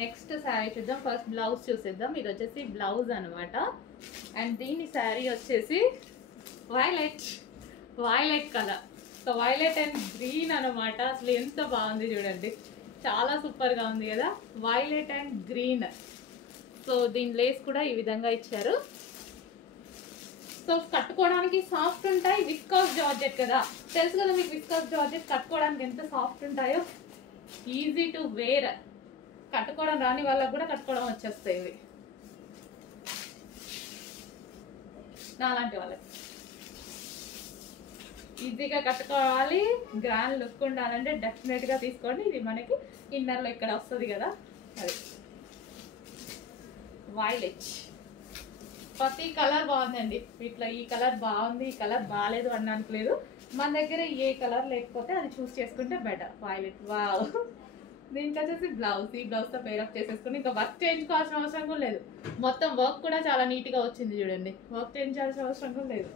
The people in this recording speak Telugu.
నెక్స్ట్ శారీ చూద్దాం. ఫస్ట్ బ్లౌజ్ చూసేద్దాం. ఇది వచ్చేసి బ్లౌజ్ అనమాట. అండ్ దీని శారీ వచ్చేసి violet colour. So violet and green అనమాట. అసలు ఎంత బాగుంది చూడండి, చాలా సూపర్గా ఉంది కదా, వైలెట్ అండ్ గ్రీన్. సో దీని లేస్ కూడా ఈ విధంగా ఇచ్చారు. సో కట్టుకోవడానికి సాఫ్ట్ ఉంటాయి, విస్కాస్ జార్జెట్ కదా, తెలుసు కదా మీకు విస్కాస్ జార్జెట్ కట్టుకోవడానికి ఎంత సాఫ్ట్ ఉంటాయో. ఈజీ టు వేర్, కట్టుకోవడం రాని వాళ్ళకు కూడా కట్టుకోవడం వచ్చేస్తాయి ఇవి, నాలాంటి వాళ్ళకి ఈజీగా కట్టుకోవాలి. గ్రాండ్ లుక్ ఉండాలంటే డెఫినెట్గా తీసుకోండి. ఇది మనకి ఇన్నర్లో ఇక్కడ వస్తుంది కదా, అది వైలెట్. ప్రతి కలర్ బాగుందండి వీటిలో. ఈ కలర్ బాగుంది, ఈ కలర్ బాగాలేదు అనడానికి లేదు. మన దగ్గర ఏ కలర్ లేకపోతే అది చూస్ చేసుకుంటే బెటర్. Violet wow. దీనికి వచ్చేసి బ్లౌజ్, ఈ బ్లౌజ్తో పేరప్ చేసేసుకుని ఇంకా వర్క్ చేయించుకోవాల్సిన అవసరం కూడా లేదు. మొత్తం వర్క్ కూడా చాలా నీట్గా వచ్చింది చూడండి, వర్క్ చేయించాల్సిన అవసరం కూడా లేదు.